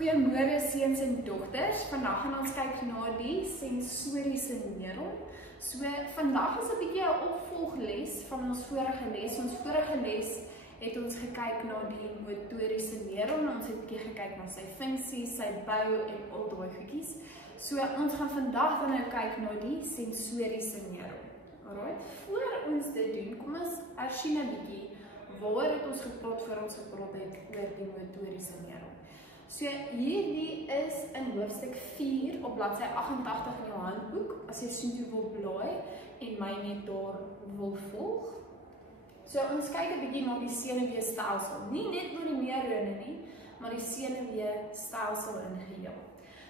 Goeiemôre seuns en dogters. Vandag gaan ons kyk na die sensoriese neuron. So vandag is 'n bietjie 'n opvolgles van ons vorige les. Ons vorige les het ons gekyk na die motoriese neuron. Ons het 'n bietjie gekyk na sy funksies, sy bou en al daai goedjies. So ons gaan vandag dan nou kyk na die sensoriese neuron. Alright, voor ons dit doen, kom ons hersien 'n bietjie waar het ons gepraat voor ons gepraat het oor die motoriese neuron. So hierdie is in hoofstuk 4 op bladsy 88 in jou handboek, as jy soontoe wil blaai en my net daar wil volg. So ons kyk 'n bietjie na die senuweestelsel, nie net oor die neurone nie, maar die senuweestelsel in geheel.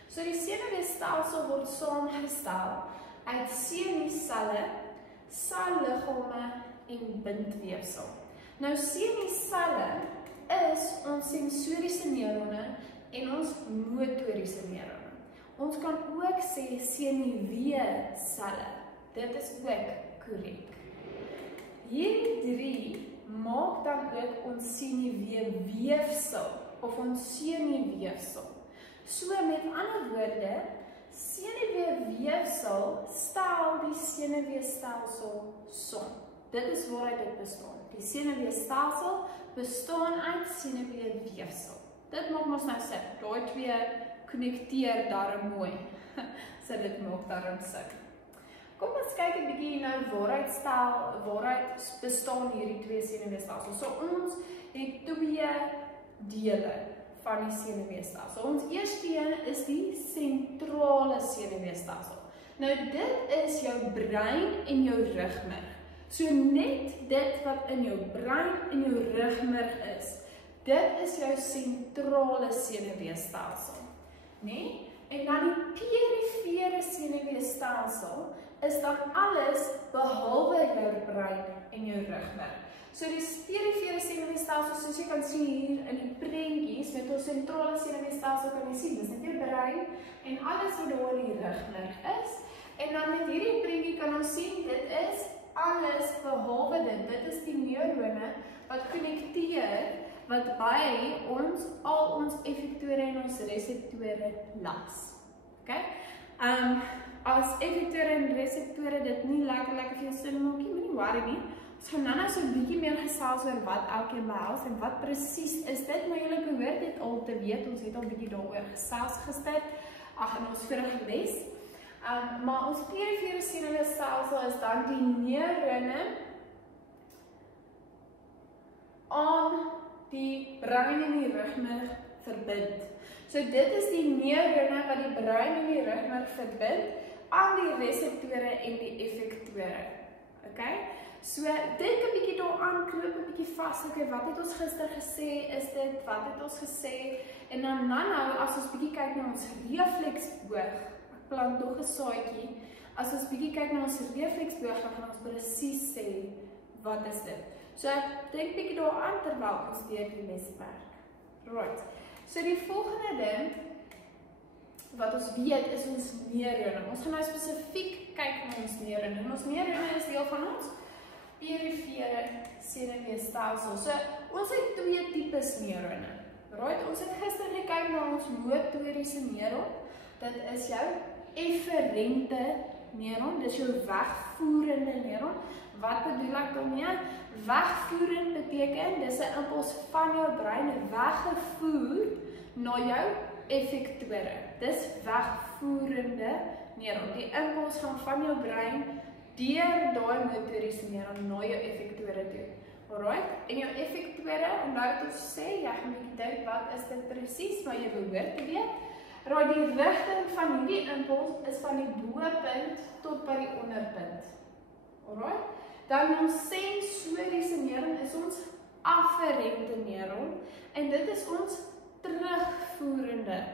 So die senuweestelsel word saamgestel uit senucelle, selliggame en bindweefsel. Nou senucelle is ons sensoriese neurone en ons motoriese neurone. Ons kan ook sê senuweeselle. Dit is ook korrek. Hierdie drie maak dan ook ons senuweeweefsel of ons senuweefsel. So met ander woorde, senuweeweefsel stel die senuweestelsel saam. Dit is waaruit dit bestaan. Die senuweestelsel bestaan uit senuweeweefsel. Dit maak ons nou sin. Daai twee konnekteer darm mooi. So dit maak darm sin. Kom ons kyk 'n bietjie nou waaruit bestaan hierdie twee senuweestelsels. So ons het twee dele van die senuweestelsel. Ons eerste een is die sentrale senuweestelsel. Nou dit is jou brein en jou rugmerg. So net dit wat in jou brein en jou rugmerg is, dit is jou sentrale senuweestelsel, né? En dan die perifere senuweestelsel is dan alles behalwe jou brein en jou rugmerg. So die perifere senuweestelsel, soos jy kan sien hier in die prentjies, met ons sentrale senuweestelsel kan jy sien, dis net jou brein en alles wat daar in die rugmerg is. En dan met hierdie prentjie kan ons sien, dit is alles behalwe dit. Dit is die neurone wat konnekteer, wat by ons al ons effektore en ons reseptore las. Okay? As effektore en reseptore dit nie lekker vir jou sin maak nie, moenie worry nie. Ons gaan nou so 'n bietjie meer gesels oor wat elkeen behels en wat presies is dit, maar julle behoort dit al te weet. Ons het al 'n bietjie daaroor gesels gister, in ons vorige les. Maar ons perifere senuweestelsel is dan die neurone aan die brein en die rugmerg verbind. So dit is die neurone wat die brein en die rugmerg verbind aan die reseptore en die effektore. Okay? So dink 'n bietjie daaraan, knoop 'n bietjie vas. Okay, wat het ons gister gesê? Is dit wat het ons gesê? En dan nou as ons bietjie kyk na ons refleksboog, plant nog 'n saadjie. As ons bietjie kyk na ons refleksboog, dan gaan ons presies sê wat is dit. So dink bietjie daaraan terwyl ons deur die les werk. Right. So die volgende ding wat ons weet is ons neurone. Ons gaan nou spesifiek kyk na ons neurone. Ons neurone is deel van ons perifere senuweestelsel. So ons het twee tipes neurone. Right. Ons het gister gekyk na ons motoriese neuron. Dit is jou efferente neuron, dis jou wegvoerende neuron. Wat bedoel ek daarmee? Wegvoerend beteken, dis 'n impuls van jou brein weggevoer na jou effektore. Dis wegvoerende neuron. Die impuls gaan van jou brein deur daai motoriese neuron na jou effektore toe. Alright? En jou effektore, onthou wat ons sê, jy gaan bietjie dink wat is dit presies, maar jy behoort te weet. Raai die rigting van hierdie impuls is van die bo-punt tot by die onderpunt. Alright? Dan ons sensoriese neuron is ons afferente neuron en dit is ons terugvoerende,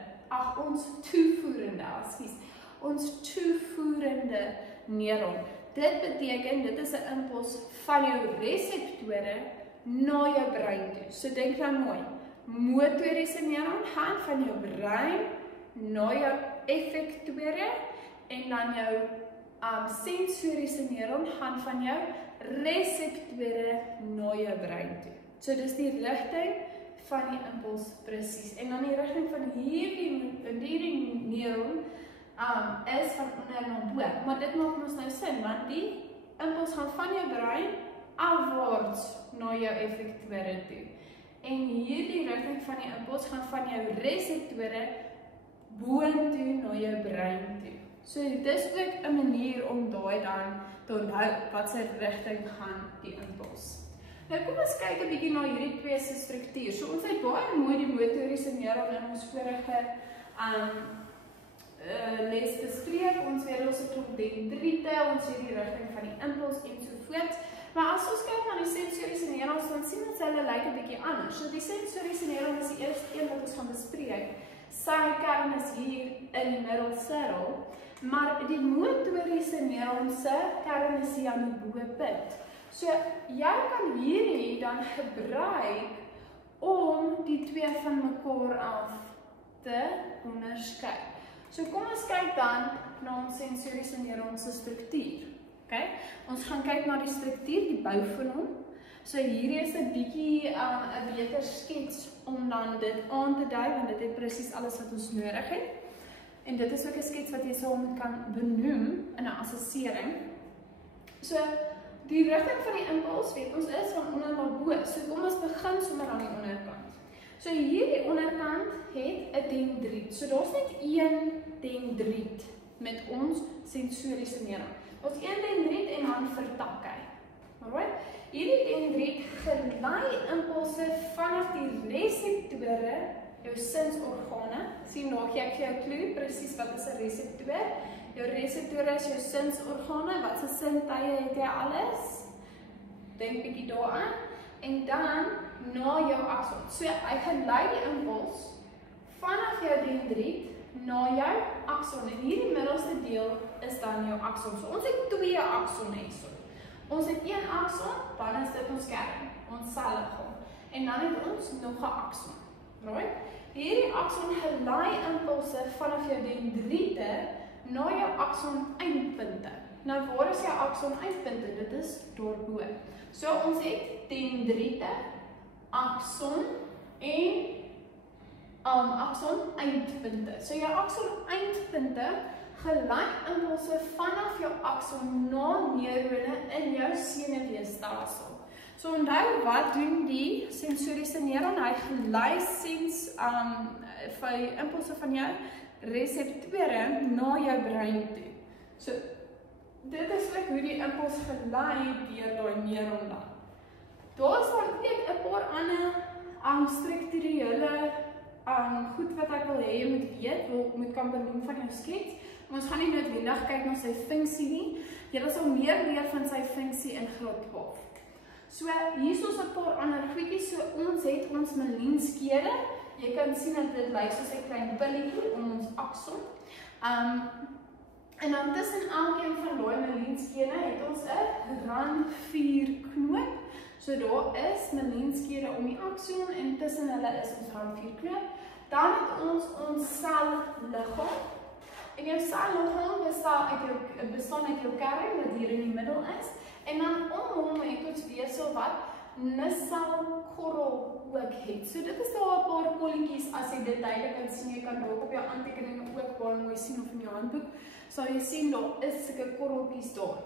ons toevoerende neuron. Dit beteken, dit is 'n impuls van jou reseptore na jou brein toe. So dink nou mooi, motoriese neuron gaan van jou brein na jou effektore en dan jou sensoriese neuron gaan van jou reseptore na jou brein toe. So dis die rigting van die impuls presies. En dan die rigting van hierdie neuron is van onder na bo. Maar dit maak ons nou sin, want die impuls gaan van jou brein afwaarts na jou effektore toe. En hierdie rigting van die impuls gaan van jou reseptore boontoe na jou brein toe. So dis ook 'n manier om daai dan te onthou wat se rigting gaan die impuls. Nou kom ons kyk 'n bietjie na hierdie twee se struktuur. So ons het baie mooi die motoriese neuron in ons vorige les bespreek. Ons weet ons het klomp dendriete, ons het die rigting van die impuls ensovoorts. Maar as ons kyk na die sensoriese neurons, dan sien ons hulle lyk 'n bietjie anders. So die sensoriese neuron is die eerste een wat ons gaan bespreek. Sy kern is hier in die middelsirkel, maar die motoriese neuron se kern is hier aan die bopunt. So jy kan hierdie dan gebruik om die twee van mekaar af te onderskei. So kom ons kyk dan na ons sensoriese neuron se struktuur. Okay? Ons gaan kyk na die struktuur, die bou van hom. So hierdie is 'n bietjie 'n beter skets om dan dit aan te dui, want dit het presies alles wat ons nodig het. En dit is ook 'n skets wat jy saam kan benoem in 'n assessering. So die rigting van die impuls weet ons is van onder na bo. So kom ons begin sommer aan die onderkant. So hierdie onderkant het 'n dendriet. So daar's net een dendriet met ons sensoriese neuron. Ons een dendriet en dan vertak hy. Alright? Hierdie dendriet gelei impulse vanaf die reseptore, jou sinsorgane. Sien daar gee ek vir jou 'n klou presies wat is 'n reseptor. Jou reseptore is jou sinsorgane. Wat se sintuie het jy alles? Dink bietjie daaraan. En dan na jou akson. So hy gelei die impuls vanaf jou dendriet na jou akson. En hierdie middelste deel is dan jou akson. So ons het twee aksone hierso. Ons het een akson, dan is dit ons kern, ons selliggaam. En dan het ons nog 'n akson. Right? Hierdie akson gelei impulse vanaf jou dendriete na jou akson eindpunte. Nou waar is jou akson eindpunte? Dit is daarbo. So ons het dendriete, akson en akson eindpunte. So jou akson eindpunte gelei impulse vanaf jou akson na neurone in jou senuweestelsel. So onthou wat doen die sensoriese neuron? Hy gelei vir impulse van jou reseptore na jou brein toe. So dit is ook hoe die impuls gelei deur daai neuron dan. Daar is dan ook 'n paar ander strukturele goed wat ek wil hê jy moet weet, moet kan benoem van jou skets. Maar ons gaan nie noodwendig kyk na sy funksie nie. Jy sal meer leer van sy funksie in graad 12. So hier is ons 'n paar ander goedjies. So ons het ons myelienskede. Jy kan sien dat dit lyk soos 'n klein billetjie om ons akson. En dan tussen elkeen van daai myelienskede het ons 'n randvierknoop. So daar is myelienskede om die akson en tussen hulle is ons randvierknoop. Dan het ons selliggaam. En jou selliggaam bestaan uit jou kern wat hier in die middel is. En dan om hom het ons weefsel wat nisselkorrel ook het. So dit is daar 'n paar kolletjies as jy dit duidelik kan sien. Jy kan dalk op jou aantekeninge ook baie mooi sien of in jou handboek. Sal jy sien daar is sulke korreltjies daar.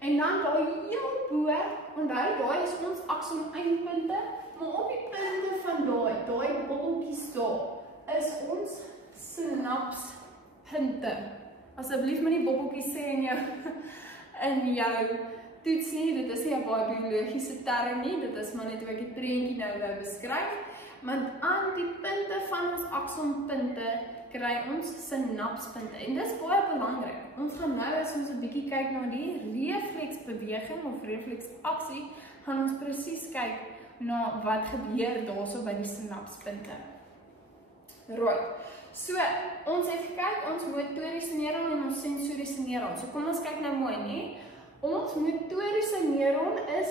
En dan daai heel bo, onthou daai is ons akson eindpunte, maar op die punte van daai bobbeltjies daar is ons synapspunte. Asseblief moenie bobbeltjies sê in jou toets nie, dit is nie 'n baie biologiese term nie, dit is maar net hoe ek die prentjie nou wou beskryf. Want aan die punte van ons aksonpunte kry ons synapspunte en dis baie belangrik. Ons gaan nou as ons 'n bietjie kyk na die refleksbeweging of refleksaksie, gaan ons presies kyk na wat gebeur daarso by die synapspunte. Right. So, ons het gekyk ons motoriese neuron en ons sensoriese neuron. So kom ons kyk nou mooi, nee. Ons motoriese neuron is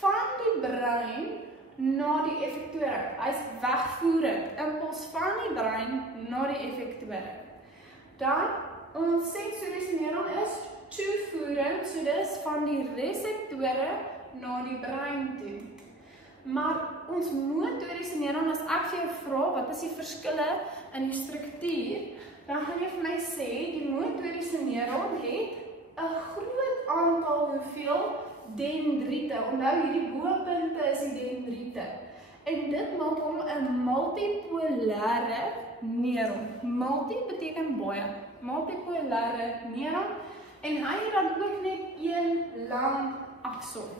van die brein na die effektore. Hy is wegvoerend, impuls van die brein na die effektore. Dan, ons sensoriese neuron is toevoerend, so dis van die reseptore na die brein toe. Maar ons motoriese neuron, as ek vir jou vra, wat is die verskille in die struktuur, dan gaan jy vir my sê, die motoriese neuron het 'n groot aantal hoeveel dendriete. Onthou, hierdie bopunte is die dendriete. En dit maak hom 'n multipolêre neuron. Multi beteken baie. Multipolêre neuron. En hy het dan ook net een lang akson.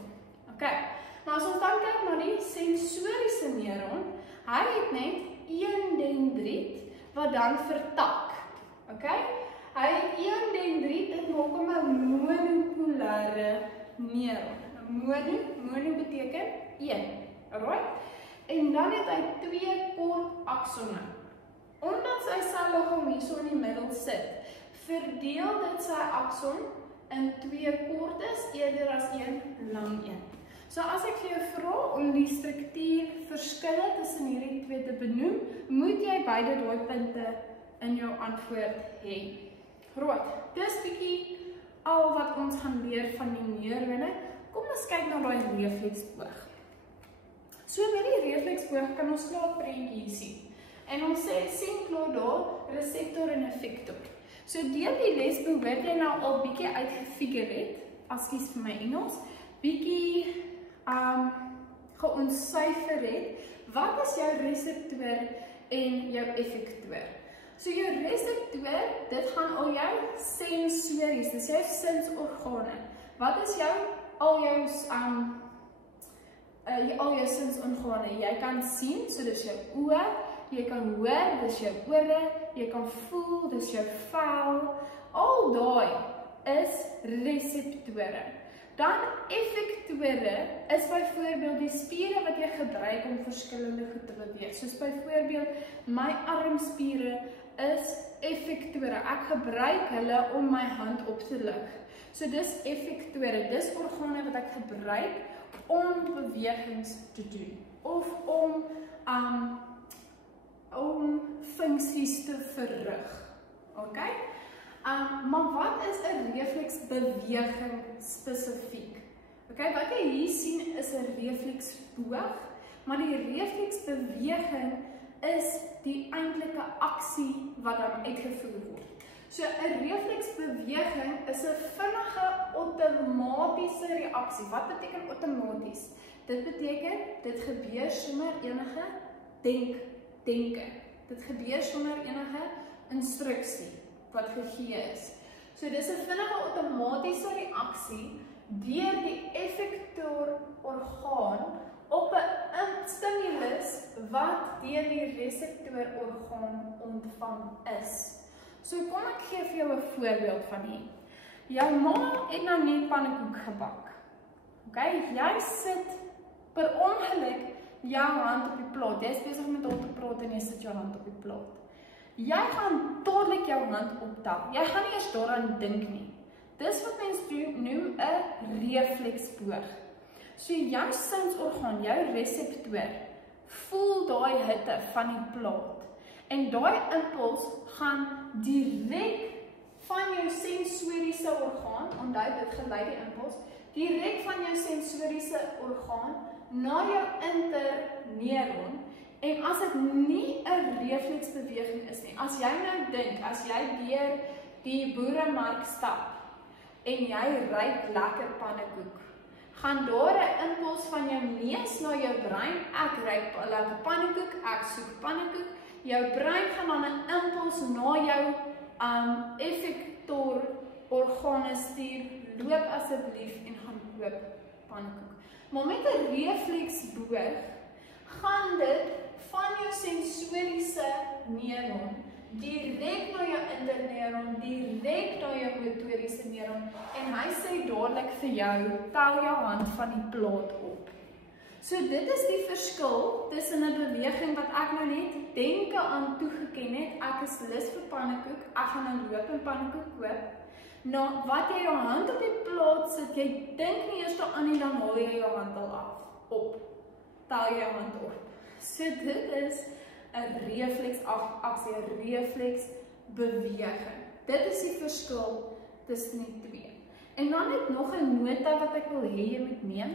Okay. Nou as ons dan kyk na die sensoriese neuron, hy het net een dendriet wat dan vertak. Okay? Hy het een dendriet, dit maak hom 'n monopolêre neuron. Mono beteken een. Alright? En dan het hy 2 kort aksone. Omdat sy selliggaam hierso in die middel sit, verdeel dit sy akson in 2 kortes eerder as een lang een. So as ek vir jou vra om die struktuurverskille tussen hierdie twee te benoem, moet jy beide daai punte in jou antwoord hê. Right, dis bietjie al wat ons gaan leer van die neurone. Kom ons kyk na daai refleksboog. So met die refleksboog kan ons klaar 'n prentjie sien. En ons sien klaar daar reseptor en effektor. So deur die les behoort jy nou al bietjie uitgefigure het, askies vir my Engels, bietjie geontsyfer het, wat is jou reseptor en jou effektor? So jou reseptor, dit gaan al jou sensories, dis jou sinsorgane. Wat is al jou sinsorgane? Jy kan sien, so dis jou oë, jy kan hoor, dis jou ore, jy kan voel, dis jou vel. Al daai is reseptore. Dan effektore is byvoorbeeld die spiere wat jy gebruik om verskillende goed te beweeg. Soos byvoorbeeld my armspiere is effektore. Ek gebruik hulle om my hand op te lig. So dis effektore, dis organe wat ek gebruik om bewegings te doen of om funksies te verrig. Okay? Maar wat is 'n refleksbeweging spesifiek? Okay, wat jy hier sien is 'n refleksboog, maar die refleksbeweging is die eintlike aksie wat dan uitgevoer word. So 'n refleksbeweging is 'n vinnige outomatiese reaksie. Wat beteken outomaties? Dit beteken dit gebeur sonder enige denke. Dit gebeur sonder enige instruksie wat gegee is. So dis 'n vinnige outomatiese reaksie deur die effektor orgaan op 'n stimulus wat deur die reseptor orgaan ontvang is. So kom ek gee vir jou 'n voorbeeld van hier. Jou ma het nou net pannekoek gebak. Okay, jy sit per ongeluk jou hand op die plaat. Jy is besig met haar te praat en jy sit jou hand op die plaat. Jy gaan dadelik jou hand optel. Jy gaan nie eers daaraan dink nie. Dis wat mens noem 'n refleksboog. So jou sinsorgaan, jou reseptor, voel daai hitte van die plaat. En daai impuls gaan direk van jou sensoriese orgaan, onthou dit gelei die impuls, direk van jou sensoriese orgaan na jou interneuron. En as dit nie 'n refleksbeweging is nie, as jy nou dink, as jy deur die boeremark stap en jy ruik lekker pannekoek, gaan daar 'n impuls van jou neus na jou brein, ek ruik lekker pannekoek, ek soek pannekoek. Jou brein gaan dan 'n impuls na jou effektor organe stuur, loop asseblief en gaan koop pannekoek. Maar met 'n refleksboog gaan dit van jou sensoriese neuron direk na jou interneuron, direk na jou motoriese neuron en hy sê dadelik vir jou, tel jou hand van die plaat op. So dit is die verskil tussen 'n beweging wat ek nou net denke aan toegeken het, ek is lus vir pannekoek, ek gaan nou loop en pannekoek koop. Nou wat jy jou hand op die plaat sit, jy dink nie eers daaraan nie, dan haal jy jou hand al af, op, tel jy jou hand op. So dit is 'n refleksaksie, 'n refleksbeweging. Dit is die verskil tussen die twee. En dan net nog 'n nota wat ek wil hê jy moet neem.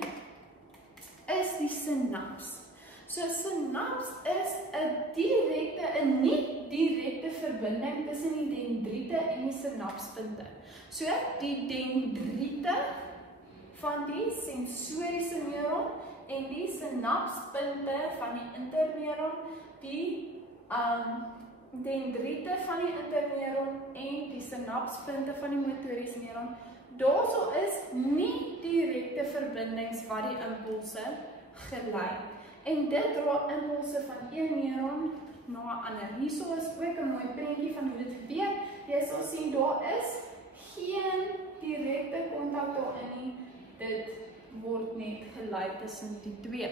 is die sinaps. So sinaps is 'n nie direkte verbinding tussen die dendriete en die sinapspunte. So die dendriete van die sensoriese neuron en die sinapspunte van die interneuron, die dendriete van die interneuron en die sinapspunte van die motoriese neuron, daarso is nie direkte verbindings wat die impulse gelei. En dit dra impulse van een neuron na 'n ander. Hierso is ook 'n mooi prentjie van hoe dit gebeur. Jy sal sien daar is geen direkte kontak daarin nie. Dit word net gelei tussen die twee.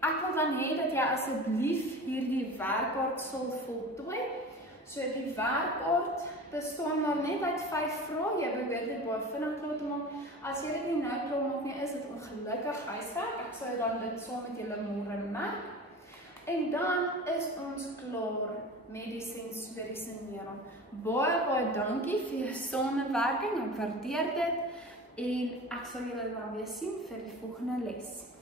Ek wil dan hê dat jy asseblief hierdie werkkaart sal voltooi. So die werkkaart bestaan maar net uit 5 vrae. Jy behoort dit baie vinnig klaar te maak. As jy dit nie nou klaar maak nie, is dit ongelukkig huiswerk. Ek sou dan dit saam met julle môre merk. En dan is ons klaar met die sensoriese neuron. Baie dankie vir jou samewerking. Ek waardeer dit en ek sal julle dan weer sien vir die volgende les.